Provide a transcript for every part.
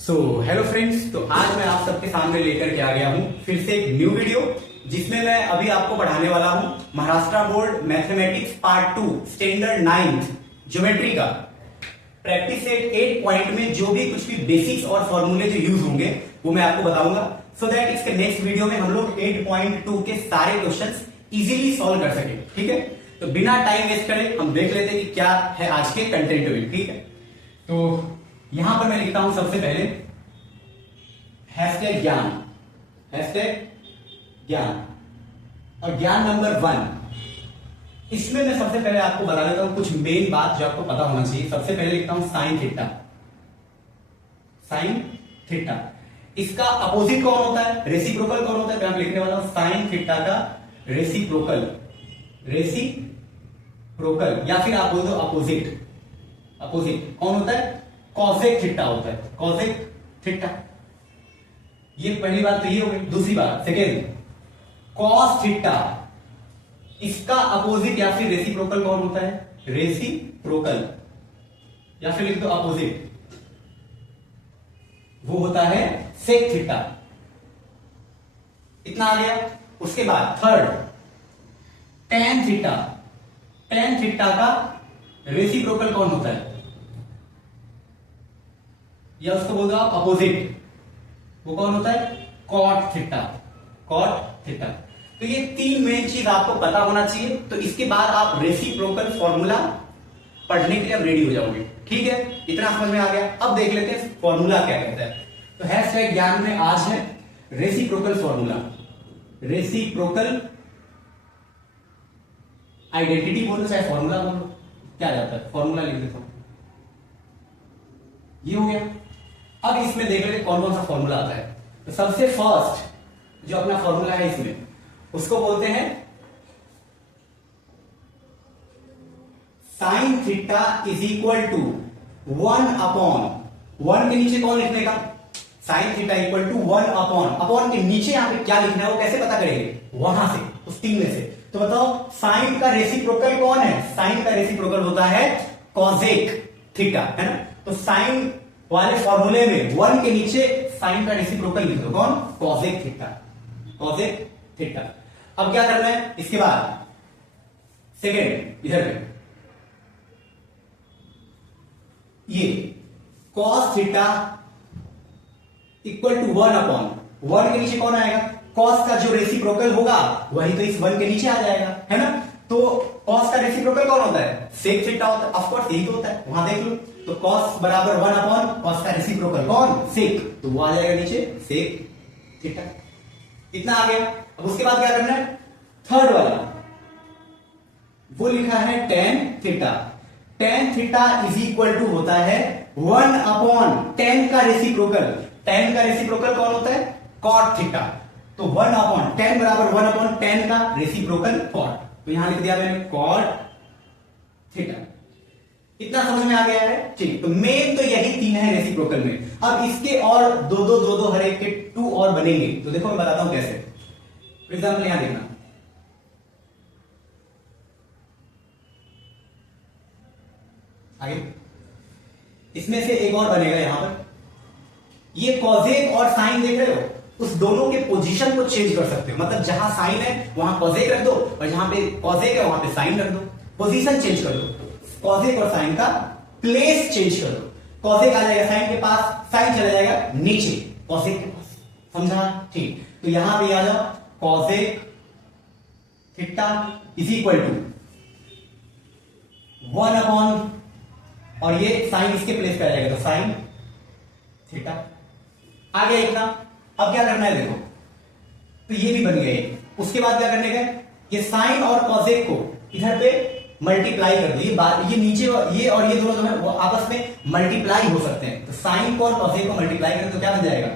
Hello friends, तो आज मैं आप सबके सामने लेकर के आ गया हूं फिर से एक न्यू वीडियो जिसमें मैं अभी आपको पढ़ाने वाला हूं Maharashtra board mathematics part 2 standard 9th geometry का प्रैक्टिस सेट 8 पॉइंट में जो भी कुछ भी बेसिक्स और फॉर्मूले जो यूज होंगे वो मैं आपको बताऊंगा सो दैट इसके नेक्स्ट वीडियो में हम लोग 8.2 के सारे क्वेश्चंस इजीली सॉल्व कर सके। ठीक है, तो बिना टाइम वेस्ट करे हम देख लेते हैं कि क्या है आज के कंटेंट में। ठीक है, तो यहां पर मैं लिखता हूं सबसे पहले हैशटैग ज्ञान, हैशटैग ज्ञान और ज्ञान नंबर 1। इसमें मैं सबसे पहले आपको बता देता हूं कुछ मेन बात जो आपको पता होना चाहिए। सबसे पहले लिखता हूं साइन थीटा, साइन थीटा। इसका अपोजिट कौन होता है, रेसिप्रोकल कौन होता है, तो मैं लिखने वाला हूं साइन थीटा का रेसिप्रोकल, रेसिप्रोकल या फिर आप बोल दो अपोजिट। अपोजिट कौन होता है, कॉसेक थीटा होता है, कॉसेक थीटा। ये पहली बात तो ये हो गई। दूसरी बात सेकेंड, कॉस थीटा, इसका अपोजिट या फिर रेसिप्रोकल कौन होता है, रेसिप्रोकल या फिर लिख दो अपोजिट, वो होता है सेक थीटा। इतना आ गया। उसके बाद third ten theta, tan theta का रेसिप्रोकल कौन होता है या उसको बोल दो आप अपोजिट, वो कौन होता है, कॉट थीटा, कॉट थीटा। तो ये तीन मेन चीज आपको पता होना चाहिए। तो इसके बाद आप रेसिप्रोकल फॉर्मूला पढ़ने के लिए अब रेडी हो जाओगे। ठीक है, इतना समझ में आ गया। अब देख लेते हैं फॉर्मूला क्या कहता है। तो हैशटैग ज्ञान में आज है रेसिप्रोकल फॉर्मूला, रेसिप्रोकल आइडेंटिटी बोलो चाहे फॉर्मूला बोलो, क्या जाता है, फॉर्मूला लिख देता हूं। ये हो गया। अब इसमें देख लेते कौन कौन सा फॉर्मूला आता है। तो सबसे फर्स्ट जो अपना फॉर्मूला है इसमें उसको बोलते हैं sine theta is equal to 1/1 के नीचे कौन लिखने का, साइन थीटा इक्वल टू 1/अपॉन के नीचे यहां पे क्या लिखना है वो कैसे पता करेंगे, वहां से उस तीन में से। तो बताओ साइन का रेसिप्रोकल कौन है, साइन का रेसिप्रोकल होता है कॉसेक थीटा, है ना। तो साइन वाले फॉर्मूले में 1 के नीचे साइन का रेसिप्रोकल लिख दो, कौन, कॉसेक थीटा, कॉसेक थीटा। अब क्या करना है इसके बाद, सेकेंड इधर पे ये कॉस थीटा इक्वल टू 1/1 के नीचे कौन आएगा, कॉस का जो रेसिप्रोकल होगा वही तो इस 1 के नीचे आ जाएगा, है ना। तो कॉस का रेसिप्रोकल कौन होता है, सेक थीटा होता है। ऑफ कोर्स यही तो होता है, वहां देख लो। तो कॉस बराबर 1/, कॉस का रेसिप्रोकल कौन, सेक, तो वो आ जाएगा नीचे सेक थीटा। इतना आ गया। अब उसके बाद क्या करना है, थर्ड वाला वो लिखा है tan theta, tan theta is equal to होता है 1/10 का रेसिप्रोकल, 10 का रेसिप्रोकल कौन होता है, कॉट थीटा। तो 1/10 बराबर 1/10 का रेसिप्रोकल कॉट, तो यहां लिख दिया मैंने कॉट थीटा। इतना समझ में आ गया है। ठीक, तो मेन तो यही तीन है रेसिप्रोकल में। अब इसके और दो हर एक के 2 और बनेंगे। तो देखो मैं बताता हूं कैसे। फॉर एग्जाम्पल यहां देखना, आगे इसमें से एक और बनेगा यहां पर। ये कॉजेक और साइन देख रहे हो, उस दोनों के पोजीशन को चेंज कर सकते हो। मतलब जहां साइन है वहां कॉजेक रख दो और जहां पे कॉजेक है वहां पे साइन रख दो, पोजीशन चेंज कर दो। कॉजेक और साइन का प्लेस चेंज कर दो, कॉजेक आ जाएगा साइन के पास, साइन चला जाएगा नीचे कॉजेक के पास। समझा, ठीक। तो यहां पे आ जाओ, कॉजेक थीटा इज इक्वल टू 1/, और ये साइन इसके प्लेस पे आ जाएगा तो साइन थीटा। आ गया इतना। अब क्या करना है देखो, तो ये भी बन गए। उसके बाद क्या करने का, ये साइन और कॉसेक को इधर पे मल्टीप्लाई कर दो। ये नीचे ये और ये दोनों जो है वो आपस में मल्टीप्लाई हो सकते हैं। तो साइन को और कॉसेक को मल्टीप्लाई करें तो क्या बन जाएगा,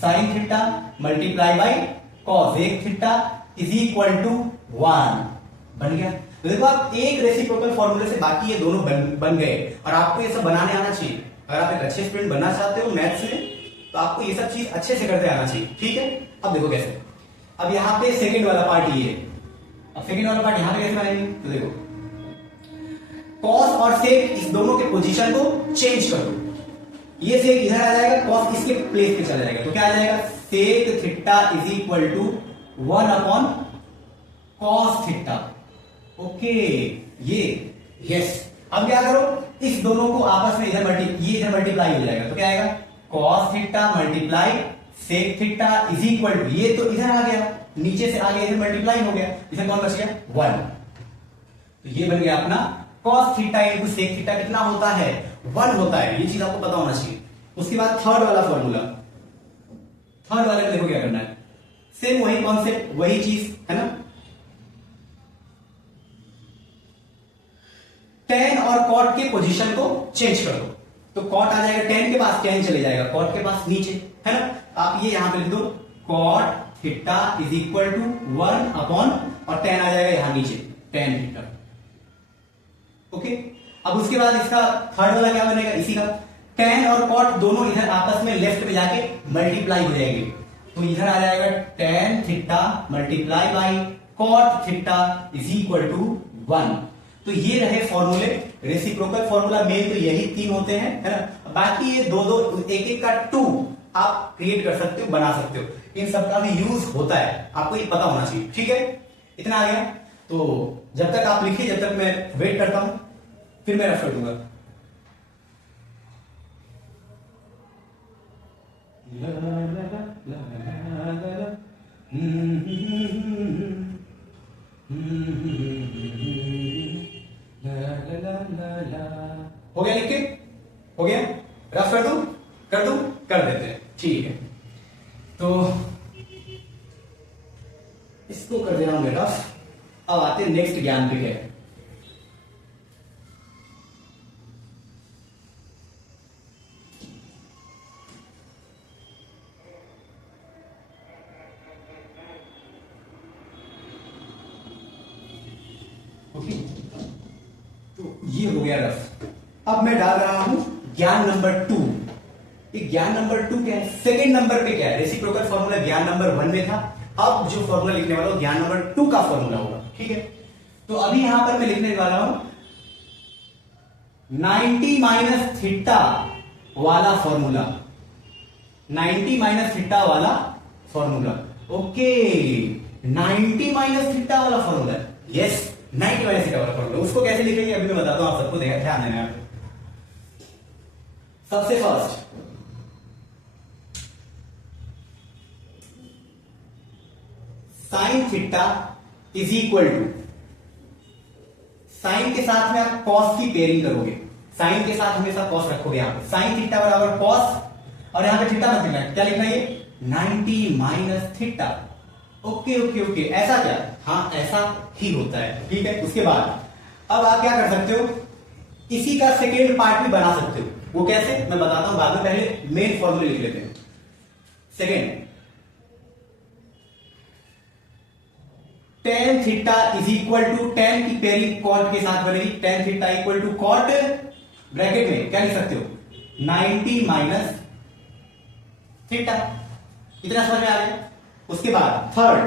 sine theta multiply by cosec theta is equal to 1 बन गया। तो देखो आप एक रेसिप्रोकल फॉर्मूले से बाकी ये दोनों बन गए। और आपको ये सब बनाने आना चाहिए। अगर आप एक अच्छे स्टूडेंट बनना चाहते हो मैथ्स में तो आपको ये सब चीज अच्छे से करते आना चाहिए। ठीक है, अब देखो कैसे। अब यहां पे सेकंड वाला पार्ट ये है। अब सेकंड वाला पार्ट यहां पे कैसे बनाएंगे, तो देखो कॉस और सेक इस दोनों के पोजीशन को चेंज कर दो। ये सेक इधर आ जाएगा, कॉस इसके प्लेस पे चला जाएगा, तो क्या आ जाएगा, sec theta is equal to 1 upon cos theta. Okay, ये यस। अब क्या करो, इस दोनों को आपस में इधर ये इधर मल्टीप्लाई हो जाएगा, तो क्या आएगा, cos theta multiply sec theta is equal to, ये तो इधर आ गया, नीचे से आगे इधर मल्टीप्लाई हो गया, इसमें कौन बच गया, 1। तो ये बन गया अपना cos theta into sec theta कितना होता है, 1 होता है। ये चीज आपको पता होना चाहिए। उसके बाद थर्ड वाला फॉर्मूला, थर्ड वाले में देखो क्या करना है, सेम वही कॉन्सेप्ट, वही चीज है ना। tan और cot के पोजीशन को चेंज कर दो, तो cot आ जाएगा tan के पास, tan चले जाएगा cot के पास नीचे, है ना। आप ये यहां पे लिख दो, cot theta is equal to 1 upon, और tan आ जाएगा यहां नीचे, tan थीटा। ओके, अब उसके बाद इसका थर्ड वाला क्या बनेगा, इसी का tan और cot दोनों इधर आपस में लेफ्ट में जाके मल्टीप्लाई हो जाएंगे, तो इधर आ जाएगा tan theta multiply by cot theta is equal to 1। तो ये रहे फॉर्मूले, रेसिप्रोकल फॉर्मूला मेन तो यही 3 होते हैं, है ना। बाकी ये दो दो एक एक का 2 आप क्रिएट कर सकते हो, बना सकते हो, इन सब का भी यूज होता है, आपको ये पता होना चाहिए। ठीक है, इतना आ गया। तो जब तक आप लिखिए, जब तक मैं वेट करता हूं, फिर मैं रेफर दूंगा। हो गया, लिख के हो गया, रफ कर दूं, कर देते हैं, ठीक है। तो इसको कर दे रहा हूं मैं रफ। अब आते हैं नेक्स्ट ज्ञान पे है। ओके, तो ये हो गया रफ। अब मैं डाल रहा हूं ज्ञान नंबर 2। ये ज्ञान नंबर 2 क्या है, सेकंड नंबर पे क्या है, रेसिप्रोकल फॉर्मूला ज्ञान नंबर 1 में था, अब जो फॉर्मूला लिखने वाला हूं ज्ञान नंबर 2 का फॉर्मूला होगा। ठीक है, तो अभी यहां पर मैं लिखने वाला हूं 90 माइनस थीटा वाला फॉर्मूला, 90 माइनस थीटा वाला फॉर्मूला। ओके, 90 माइनस थीटा वाला फॉर्मूला, यस, 90 माइनस थीटा वाला फॉर्मूला। उसको कैसे लिखेंगे अभी मैं बताता हूं, आप सबको ध्यान देना है। सबसे first sine theta is equal to, sine के साथ में आप कॉस की पेयरिंग करोगे, साइन के साथ हमेशा कॉस रखोगे, यहां पे साइन थीटा बराबर कॉस, और यहां पे थीटा मत लिखना, क्या लिखना है, ये 90 minus theta. Okay okay okay, ऐसा क्या, हाँ ऐसा ही होता है। ठीक है, उसके बाद अब आप क्या कर सकते हो, इसी का सेकेंड पार्ट भी बना सकते हो। वो कैसे मैं बताता हूं बाद में, पहले मेन फॉर्मूले लिख लेते हैं। Second, tan theta is equal to, tan की पेयरिंग कॉट के साथ बनेगी, tan theta equal to cot, bracket में क्या लिख सकते हो, 90 माइनस थीटा। इतना समझ में आ गया। उसके बाद third,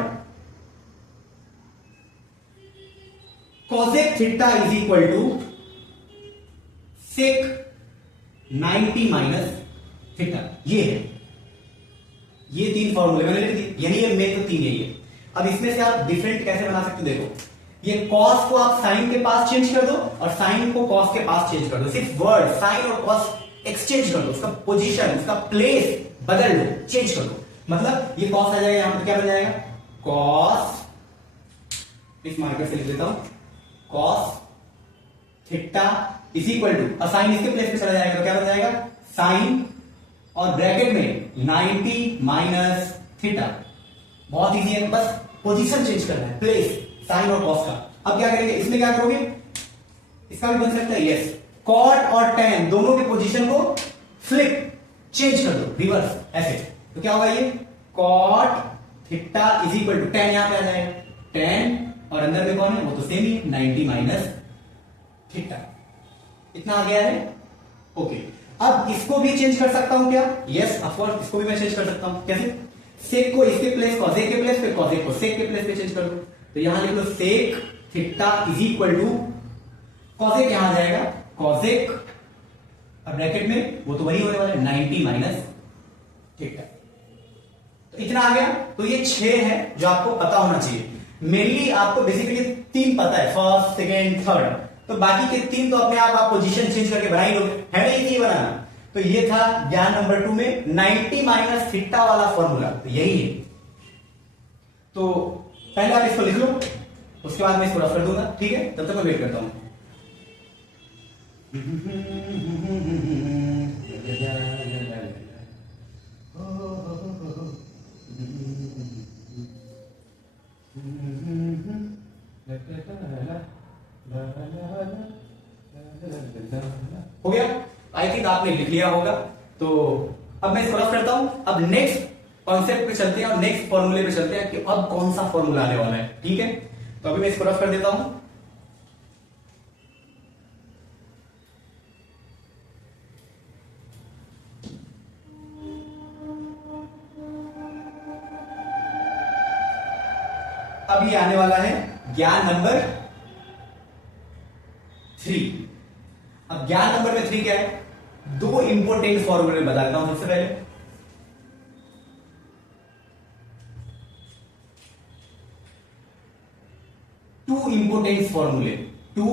cosec theta is equal to sec 90 minus theta. ये है, ये 3 फॉर्मूले मैंने लिख दी, यही है मेन तो 3 यही है। अब इसमें से आप डिफरेंट कैसे बना सकते हो, देखो ये cos को आप sin के पास चेंज कर दो, और sin को cos के पास चेंज कर दो, सिर्फ वर्ड sin और cos एक्सचेंज कर दो, उसका पोजीशन, उसका प्लेस बदल दो, चेंज कर दो। मतलब ये cos आ जाएगा, यहां पर क्या बन जाएगा, cos, इस मार्कर से लिख देता हूं, cos theta is equal to, और साइन इसके प्लेस पे चला जाएगा, तो क्या बन जाएगा, साइन और ब्रैकेट में 90 माइनस थीटा। बहुत इजी है, बस पोजीशन चेंज करना है, प्लेस साइन और कॉस का। अब क्या करेंगे, इसमें क्या करोगे, इसका भी बन सकता है, यस, कॉट और टेन दोनों के पोजीशन को फ्लिप, चेंज कर दो, रिवर्स ऐसे, तो क्या होगा, ये cot theta is equal to, tan यहां पे आ जाएगा, टेन और अंदर में कौन है, वो तो सेम ही 90 माइनस थीटा। इतना आ गया है। ओके, अब इसको भी चेंज कर सकता हूं क्या, यस ऑफ कोर्स, इसको भी मैं चेंज कर सकता हूं। कैसे, सेक को इसके प्लेस, कॉसेक के प्लेस पे, कॉसेक को सेक के प्लेस पे चेंज कर दो, तो यहां लिख लो sec theta is equal to, cosec यहां आ जाएगा, कॉसेक अब ब्रैकेट में वो तो वही होने वाला है 90 माइनस थीटा। तो इतना आ गया। तो ये 6 है जो आपको पता होना चाहिए। मेनली आपको बेसिकली 3 पता है, फर्स्ट सेकेंड थर्ड, तो बाकी के 3 तो अपने आप पोजीशन चेंज करके बना ही लोगे, है ना, ये बनाना। तो ये था ज्ञान नंबर 2 में 90 माइनस थीटा वाला फॉर्मूला, तो यही है। तो पहले आप इसको लिख लो, उसके बाद मैं इसको रफ कर दूंगा, ठीक है, तब तक मैं वेट करता हूं। हो गया, आई थिंक आपने लिख लिया होगा। तो अब मैं इसको रफ करता हूं। अब नेक्स्ट कॉन्सेप्ट पे चलते हैं और नेक्स्ट फॉर्मूले पे चलते हैं कि अब कौन सा फॉर्मूला आने वाला है, ठीक है। तो अभी मैं इसको रफ कर देता हूं। अब ये आने वाला है ज्ञान नंबर 3। अब ज्ञान नंबर में 3 क्या है, 2 इंपोर्टेंट फॉर्मूले बता देता हूं। सबसे पहले 2 इंपोर्टेंट फॉर्मूले, 2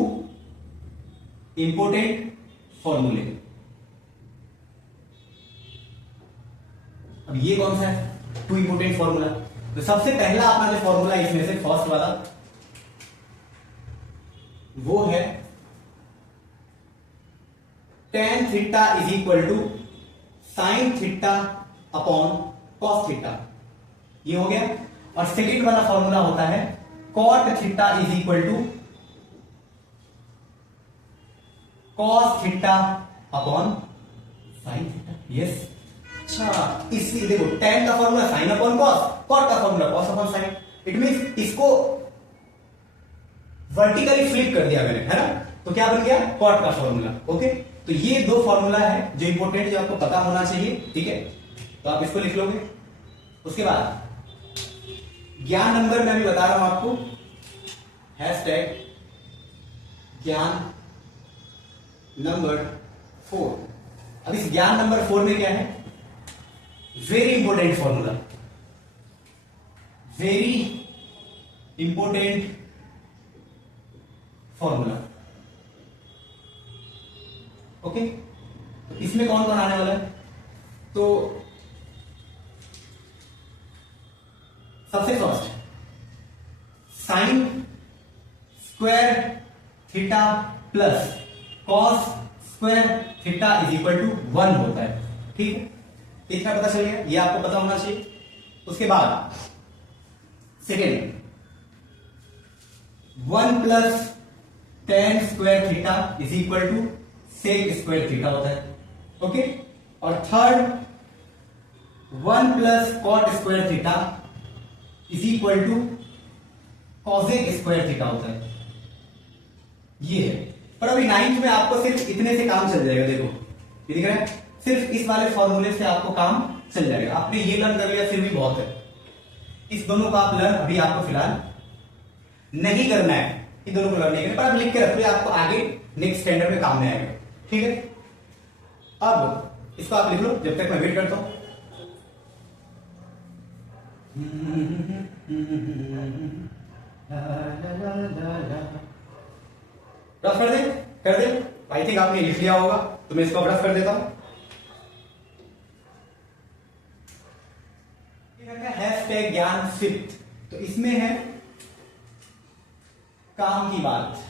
इंपोर्टेंट फॉर्मूले। अब ये कौन सा है 2 इंपोर्टेंट फॉर्मूला? तो सबसे पहला अपना जो फॉर्मूला इसमें से फर्स्ट वाला वो है tan theta is equal to sine theta upon cos theta, ये हो गया। और सेकेंड वाला फॉर्मूला होता है cot theta is equal to cos theta upon sine theta, yes. अच्छा, इसी देखो tan का formula sine upon cos, cot का formula cos upon sine. It means इसको वर्टिकली फ्लिप कर दिया मैंने, है ना, तो क्या बन गया cot का फॉर्मूला। ओके, तो ये 2 फॉर्मूला है जो इंपोर्टेंट, जो आपको पता होना चाहिए, ठीक है। तो आप इसको लिख लोगे। उसके बाद ज्ञान नंबर मैं भी बता रहा हूं आपको, हैशटैग ज्ञान नंबर 4। अब इस ज्ञान नंबर 4 में क्या है, very important formula, very important formula. Okay, तो इसमें कौन कौन आने वाला है? तो सबसे first sine square theta plus cos square theta is equal to 1 होता है, ठीक है। इतना पता चल गया, ये आपको पता होना चाहिए। उसके बाद second 1 plus tan square theta is equal to sec square theta होता है, ओके। और third 1 plus cot square theta is equal to cosec square theta होता है, ये है। पर अभी 9th में आपको सिर्फ इतने से काम चल जाएगा, देखो ये दिख रहा है, सिर्फ इस वाले फॉर्मूले से आपको काम चल जाएगा। आपने ये लर्न कर लिया फिर भी बहुत है, इस दोनों का आप लर्न अभी आपको फिलहाल नहीं करना है, इन दोनों को लर्न नहीं करना, पर आप लिख के रखिए, आपको आगे नेक्स्ट स्टैंडर्ड में काम में आएगा, ठीक है। अब इसको आप लिख लो जब तक मैं वेट करता हूं। रफ कर दे, कर दे। आई थिंक आपने लिख लिया होगा, तो मैं इसको रफ कर देता हूं। हैशटैग ज्ञान 5, तो इसमें है काम की बात।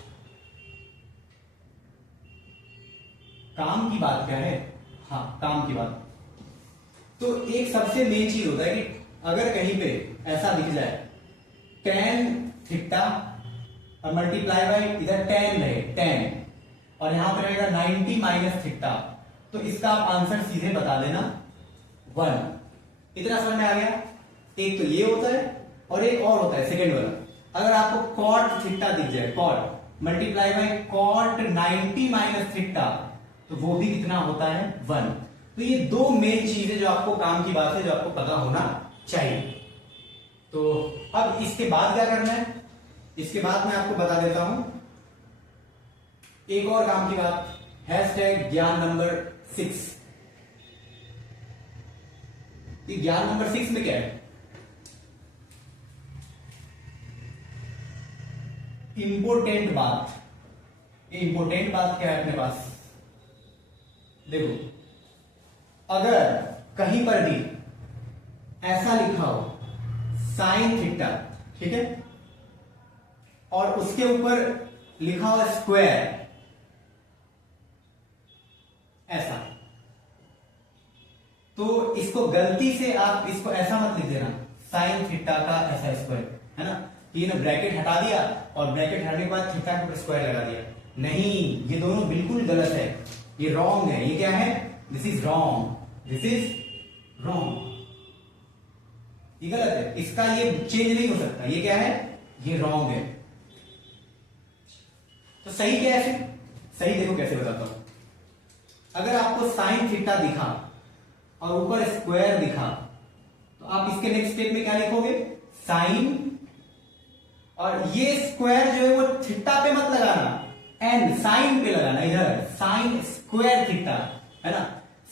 काम की बात क्या है? हाँ, काम की बात। तो एक सबसे मेन चीज होता है कि अगर कहीं पे ऐसा दिख जाए tan थीटा और मल्टीप्लाई बाय इधर tan रहे, tan, और यहां पर रहेगा 90 माइनस थीटा, तो इसका आप आंसर सीधे बता देना 1। इतना समझ में आ गया। एक तो ये होता है और एक और होता है सेकेंड वाला, अगर आपको cot थीटा दिख जाए, cot multiply by cot 90 minus theta, तो वो भी कितना होता है 1। तो ये 2 मेन चीजें जो आपको काम की बात है, जो आपको पता होना चाहिए। तो अब इसके बाद क्या करना है, इसके बाद मैं आपको बता देता हूं एक और काम की बात, हैशटैग ज्ञान नंबर 6। ज्ञान नंबर 6 में क्या है? इंपोर्टेंट बात। इंपोर्टेंट बात क्या है अपने पास? देखो, अगर कहीं पर भी ऐसा लिखा हो साइन थीटा, ठीक है, और उसके ऊपर लिखा हो स्क्वायर, ऐसा, तो इसको गलती से आप इसको ऐसा मत लिख देना साइन थीटा का ऐसा स्क्वायर, है ना। ये ना ब्रैकेट हटा दिया और ब्रैकेट हटाने के बाद थीटा के ऊपर स्क्वायर लगा दिया। नहीं, ये दोनों बिल्कुल गलत है, ये रॉन्ग है। ये क्या है? This is wrong, this is wrong, ये गलत है, इसका ये चेंज नहीं हो सकता। ये क्या है? ये रॉन्ग है। तो सही क्या है फिर? सही देखो कैसे बताता हूं। अगर आपको साइन थीटा दिखा और ऊपर स्क्वायर दिखा, तो आप इसके नेक्स्ट स्टेप में क्या लिखोगे? साइन, और ये स्क्वायर जो है वो थीटा पे मत लगाना, एन साइन पे लगाना। इधर साइन स्क्वायर थीटा, है ना।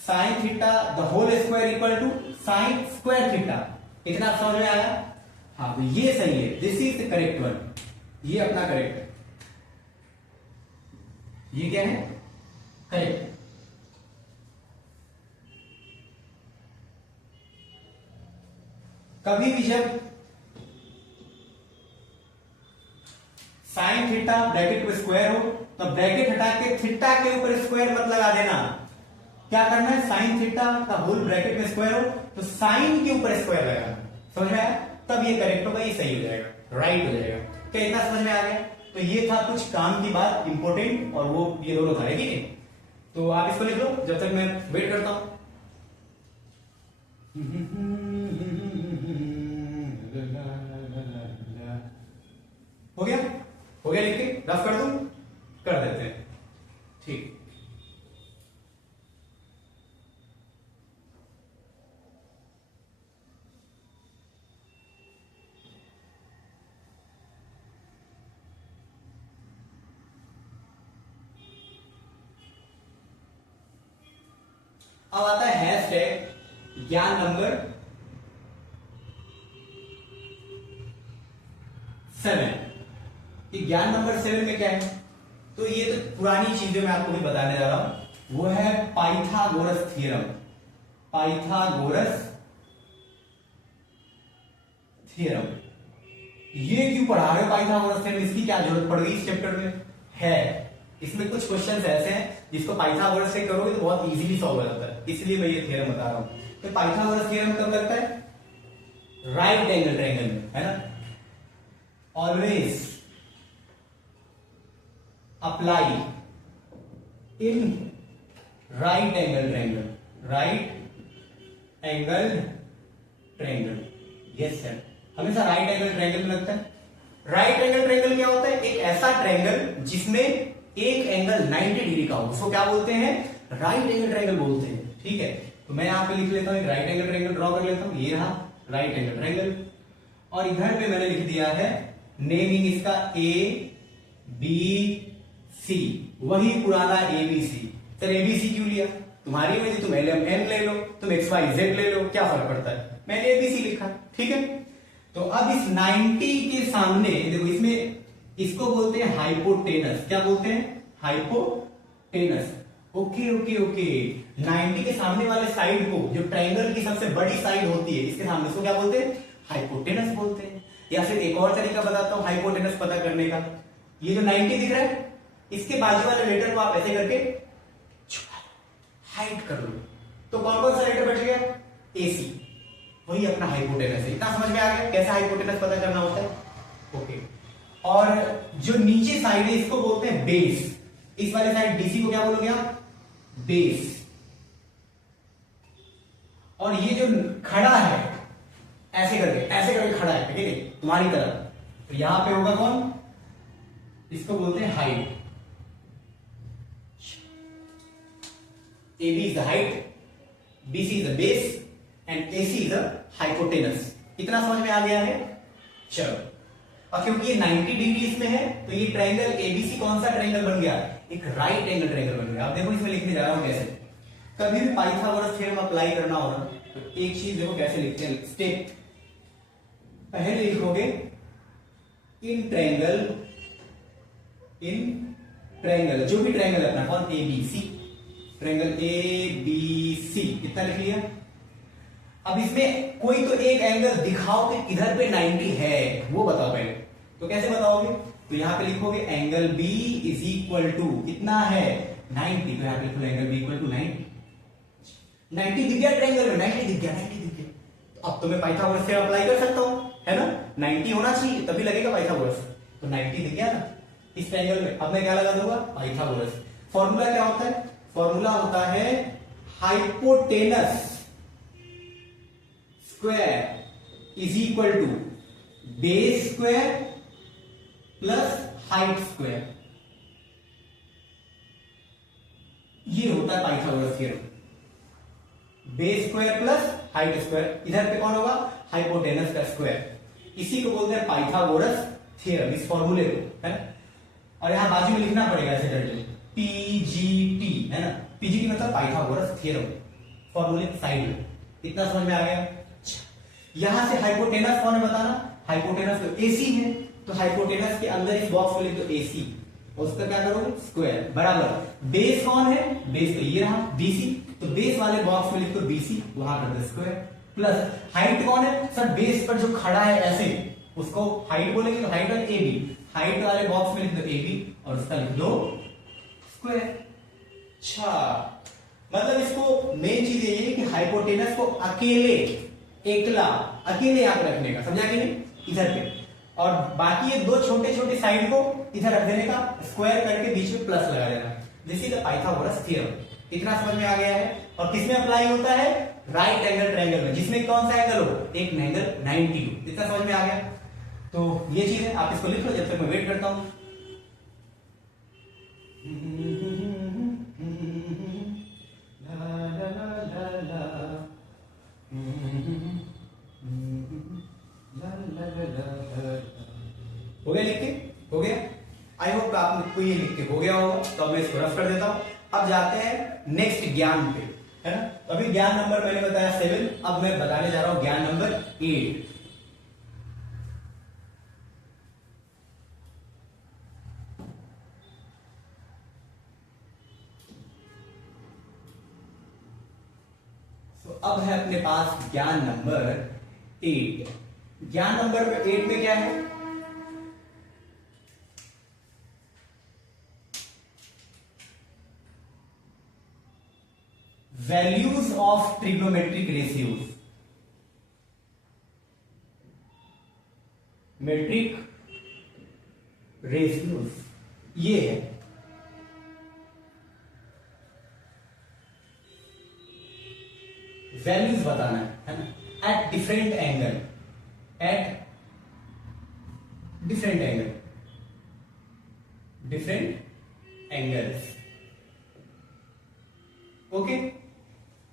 Sine theta the whole square equal to sine square theta. इतना समझ में आया? हाँ, तो ये सही है, this is the correct one, ये अपना करेक्ट है। ये क्या है? करेक्ट। कभी भी जब साइन थीटा ब्रैकेट में स्क्वायर हो, तो ब्रैकेट हटा के थीटा के ऊपर स्क्वायर मत लगा देना। क्या करना है? साइन थीटा का होल ब्रैकेट में स्क्वायर हो तो साइन के ऊपर स्क्वायर लगाना। समझ में आया? तब ये करेक्ट होगा, ये सही हो जाएगा, राइट हो जाएगा। क्या इतना समझ में आ गया? तो ये था कुछ काम की बात, इंपॉर्टेंट, और वो ये दोनों था, ठीक है। तो आप इसको लिख लो जब तक मैं वेट करता हूं। हो गया? हो गया? लिख के रफ कर दूं? कर देते हैं, ठीक। अब आता है हैशटैग ज्ञान नंबर 7। ज्ञान नंबर 7 में क्या है? तो ये तो पुरानी चीजें मैं आपको भी बताने जा रहा हूं। वो है पाइथागोरस थ्योरम। Pythagoras theorem. ये क्यों पढ़ा रहे हो पाइथागोरस थ्योरम? इसकी क्या जरूरत पड़ गई इस चैप्टर में? है, इसमें कुछ क्वेश्चंस ऐसे हैं जिसको पाइथागोरस से करोगे तो बहुत इजीली सॉल्व हो जाता है, इसलिए मैं ये थ्योरम बता रहा हूं। तो पाइथागोरस थ्योरम कब लगता है? राइट एंगल ट्रायंगल में, है ना। Always apply in right angle triangle. Right angle triangle, yes sir, हमेशा राइट एंगल ट्रायंगल में लगता है। राइट एंगल ट्रायंगल क्या होता है? एक ऐसा ट्रायंगल जिसमें एक एंगल 90 डिग्री का हो, उसको क्या बोलते हैं? राइट एंगल ट्रायंगल बोलते हैं, ठीक है। तो मैं यहां पे लिख लेता हूं, एक राइट एंगल ट्रायंगल ड्रॉ कर लेता हूं। ये रहा राइट एंगल ट्रायंगल, और इधर पे मैंने लिख दिया है नेमिंग इसका ABC, वही पुराना ABC। सर ABC क्यों लिया? तुम्हारी मर्जी, तुम LM ले लो, तुम XYZ ले लो, क्या फर्क पड़ता है? मैंने ABC लिखा, ठीक है। तो अब इस 90 के सामने देखो, इसमें इसको बोलते हैं हाइपोटेनस। क्या बोलते हैं? हाइपोटेनस। Okay okay okay. 90 के सामने वाले साइड को, जो ट्रायंगल की सबसे बड़ी साइड होती है, इसके सामने, इसको क्या बोलते हैं? हाइपोटेनस बोलते हैं। या फिर एक और तरीका बताता हूं हाइपोटेनस पता करने का। ये जो 90 दिख रहा है, इसके बाजू वाले लेटर को आप ऐसे करके हाइड कर लो, तो कौन कौन सा लेटर बच गया? AC, वही अपना हाइपोटेनस है। इतना समझ में आ गया कैसे हाइपोटेनस पता करना होता है? ओके। और जो नीचे साइड है इसको बोलते हैं बेस। इस वाले साइड BC को क्या बोलोगे आप? बेस। और ये जो खड़ा है ऐसे करके खड़ा है, ठीक है, तुम्हारी तरफ, तो यहां पे होगा कौन? इसको बोलते हैं height. AB is the height, BC is the base and AC is the hypotenuse। इतना समझ में आ गया है? चलो, और क्योंकि ये 90 डिग्री इसमें है, तो ये ट्रायंगल ABC कौन सा ट्रायंगल बन गया? एक राइट एंगल ट्रायंगल बन गया। अब देखो इसमें लिखने जा रहा हूं कैसे। कभी भी पाइथागोरस थ्योरम अप्लाई करना हो ना तो एक चीज देखो कैसे लिखते हैं। स्टेप पहले लिखोगे इन ट्रायंगल जो भी ट्रायंगल है अपना कौन ABC, ट्रायंगल ABC कितना लिख लिया। अब इसमें कोई तो एक एंगल दिखाओ कि इधर पे 90 है, वो बताओ पहले। तो कैसे बताओगे, तो यहां पे लिखोगे angle B is equal to कितना है 90, तो यहां पे लिखो एंगल B इक्वल टू 90 दिख गया ट्रायंगल में, 90 दिख गया। तो अब तो मैं पाइथागोरस थ्योरम अप्लाई कर सकता हूं, है ना। 90 होना चाहिए तभी लगेगा पाइथागोरस, तो 90 दिख गया ना इस ट्रायंगल में। अब मैं क्या लगा दूंगा पाइथागोरस। फॉर्मूला क्या होता है, फॉर्मूला होता है hypotenuse square is equal to base square plus height square. ये होता है Pythagoras theorem. Base square plus height square, इधर पे कौन होगा हाइपोटेनस का स्क्वायर। इसी को बोलते हैं पाइथागोरस थ्योरम, इस फॉर्मूले को, है ना। और यहां बाजू में लिखना पड़ेगा ऐसे करके PGT, है ना। PGT मतलब पाइथागोरस थ्योरम, फॉर्मूले साइड में। इतना समझ में आ गया। यहां से हाइपोटेनस कौन है बताना, हाइपोटेनस तो AC है, तो हाइपोटेनस के अंदर इस बॉक्स में लिख दो AC, और उसका क्या करोगे स्क्वायर बराबर। बेस कौन है, बेस तो ये रहा BC, तो बेस वाले बॉक्स में लिख दो BC, वहां कर दो स्क्वायर प्लस हाइट कौन है सर, बेस पर जो खड़ा है ऐसे उसको हाइट बोलेंगे, तो हाइट है AB, हाइट वाले बॉक्स में लिख दो AB और उसका लिख दो स्क्वायर। अच्छा, मतलब इसको मेन चीज ये है कि हाइपोटेनस को अकेले यहां पे रखने का, समझा कि नहीं, इधर पे, और बाकी ये दो छोटे छोटे साइड को इधर रख देने का, स्क्वायर करके बीच में प्लस लगा देना। This is the Pythagoras theorem. इतना समझ में आ गया है। और किसमें अप्लाई होता है, राइट एंगल ट्रायंगल में, जिसमें कौन सा एंगल हो, एक एंगल 90। इतना समझ में आ गया। तो ये चीज है, आप इसको लिख लो जब तक मैं वेट करता हूं। हो गया लिख के, हो गया। आई होप आपको ये लिख के हो गया होगा। तो अब मैं इसको रफ कर देता हूं। अब जाते हैं नेक्स्ट ज्ञान पे, है ना। तो अभी ज्ञान नंबर मैंने बताया 7, अब मैं बताने जा रहा हूं ज्ञान नंबर 8। तो अब है अपने पास ज्ञान नंबर 8। ज्ञान नंबर 8 में क्या है, values of trigonometric ratios. Metric ratios ये है। वैल्यूज बताना है ना, at different angle, different angles. Okay,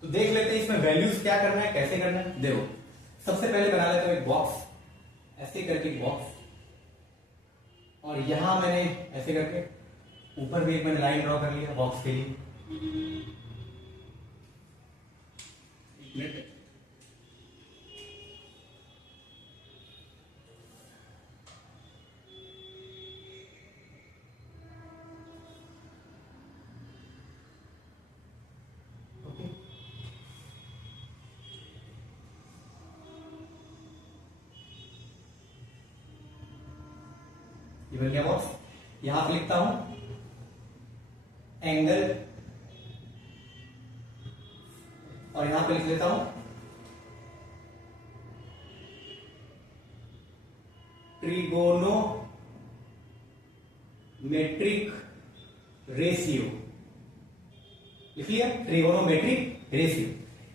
तो देख लेते हैं इसमें वैल्यूज क्या करना है, कैसे करना है। देखो, सबसे पहले बना लेते हैं एक बॉक्स, ऐसे करके एक बॉक्स, और यहां मैंने ऐसे करके ऊपर भी एक मैंने लाइन ड्रॉ कर लिया बॉक्स के लिए। ये बन गया बॉक्स। यहां पे लिखता हूं एंगल, और यहां पे लिख लेता हूं ट्रिगोनोमेट्रिक रेशियो। लिख लिया ट्रिगोनोमेट्रिक रेशियो।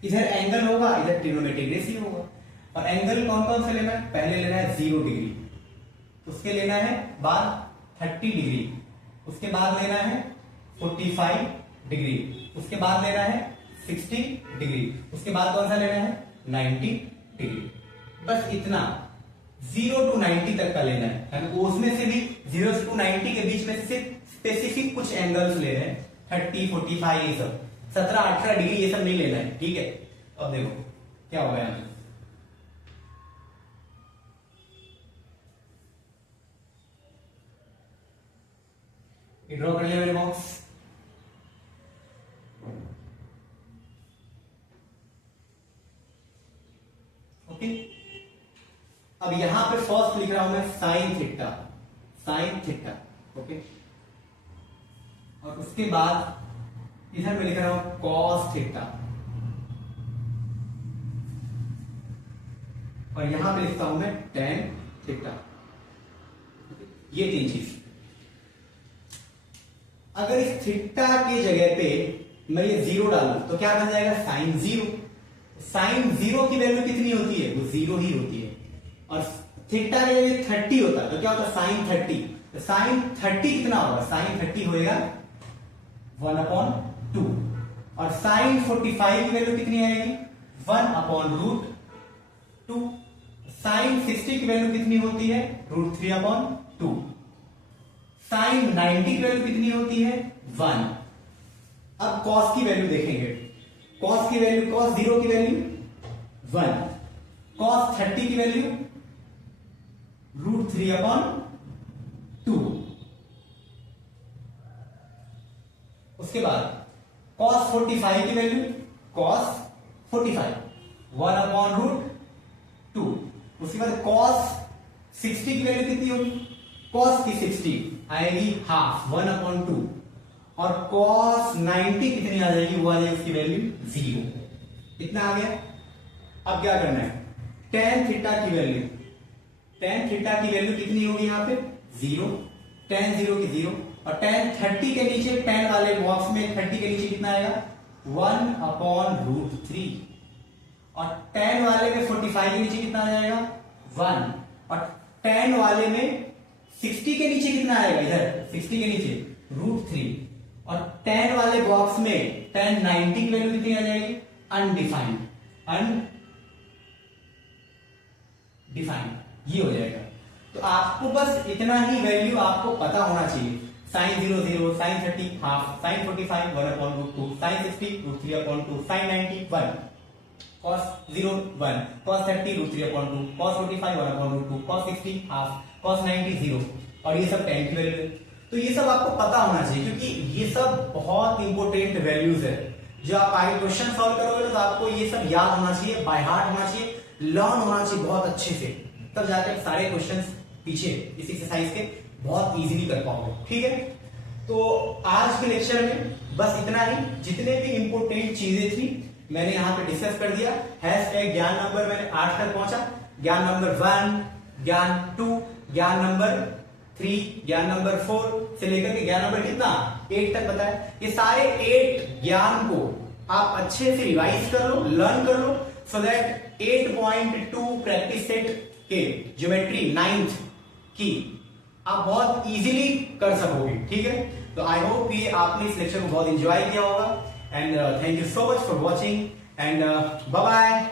इधर एंगल होगा, इधर ट्रिगोनोमेट्रिक रेशियो होगा। और एंगल कौन कौन से लेना है, पहले लेना है 0 डिग्री, उसके लेना है बाद 30 डिग्री, उसके बाद लेना है 45 डिग्री, उसके बाद लेना है 60 डिग्री, उसके बाद कौन सा लेना है 90 डिग्री। बस इतना 0 to 90 तक का लेना है ना। उसमें से भी 0 to 90 के बीच में सिर्फ स्पेसिफिक कुछ एंगल्स ले रहे हैं, 30, 45, ये सब 17, 18 डिग्री ये सब नहीं लेना है, ठीक है। अब देखो क्या होगा यहाँ पे, ये ड्रॉ कर लिया मैंने बॉक्स। ओके, अब यहां पे फर्स्ट लिख रहा हूं मैं sine theta, sine theta, okay. और उसके बाद इधर मैं लिख रहा हूं कॉस थीटा, और यहां पे लिखता हूं मैं टेन थीटा। ये तीन चीज, अगर इस थीटा की जगह पे मैं ये जीरो डालूं तो क्या बन जाएगा, साइन जीरो। साइन जीरो की वैल्यू कितनी होती है, वो जीरो ही होती है। और थीटा की जगह 30 होता है तो क्या होता है, साइन 30। तो साइन 30 कितना होगा, साइन 30 होएगा 1/2। और साइन 45 की वैल्यू कितनी आएगी, 1/√2। साइन 60 की वैल्यू कितनी होती है, √3/2। साइन 90 की वैल्यू कितनी होती है, 1। अब कॉस की वैल्यू देखेंगे, कॉस की वैल्यू, कॉस 0 की वैल्यू 1, कॉस 30 की वैल्यू √3/2। उसके बाद कॉस 45 की वैल्यू, कॉस 45 1/√2। उसके बाद कॉस 60 की वैल्यू कितनी होगी, कॉस की 60 आएगी हाफ, 1/2। और कॉस 90 कितनी आ जाएगी, वो आ जाएगी उसकी वैल्यू 0। इतना आ गया। अब क्या करना है, टेन थीटा की वैल्यू, टेन थीटा की वैल्यू कितनी होगी यहाँ पे 0, टेन 0 की 0। और टेन 30 के नीचे, टेन वाले बॉक्स में 30 के नीचे कितना आएगा, 1/√3। और टेन वाले में 45 के नीचे कितना आ जाएगा, 1। और टेन वाले में 60 के नीचे कितना आएगा, इधर 60 के नीचे √3। और टेन वाले बॉक्स में टेन 90 की वैल्यू कितनी आ जाएगी, अनडिफाइंड, अनडिफाइंड, ये हो जाएगा। तो आपको बस इतना ही वैल्यू आपको पता होना चाहिए, sine 0 0, sine 30 half, sine 45 1/√2, sine 60 √3/2, sine 90 1, cos 0 1, cos 30 √3/2, cos 45 1/√2, cos 60 half, cos 90 0। और ये सब टेन की वैल्यू है। तो ये सब आपको पता होना चाहिए, क्योंकि ये सब बहुत इंपॉर्टेंट वैल्यूज है। जो आप आगे क्वेश्चन सॉल्व करोगे तो आपको ये सब याद होना चाहिए, बाय हार्ट होना चाहिए, लर्न होना चाहिए बहुत अच्छे से, तब जाकर सारे क्वेश्चंस पीछे इस एक्सरसाइज के बहुत इजीली कर पाओगे, ठीक है। तो आज के लेक्चर में बस इतना ही, जितने भी इंपॉर्टेंट चीजें थी मैंने यहाँ पे डिस्कस कर दिया। हैशटैग ज्ञान नंबर मैंने 8 तक पहुंचा, ज्ञान नंबर 1, ज्ञान 2, ज्ञान नंबर 3, ज्ञान नंबर 4 से लेकर के ज्ञान नंबर कितना 8 तक बताया। ये सारे 8 ज्ञान को आप अच्छे से रिवाइज कर लो, लर्न कर लो, सो दैट 8.2 प्रैक्टिस सेट के ज्योमेट्री 9th की आप बहुत इजीली कर सकोगे, ठीक है। तो आई होप कि आपने इस लेक्चर को बहुत एंजॉय किया होगा, and thank you so much for watching, and bye bye.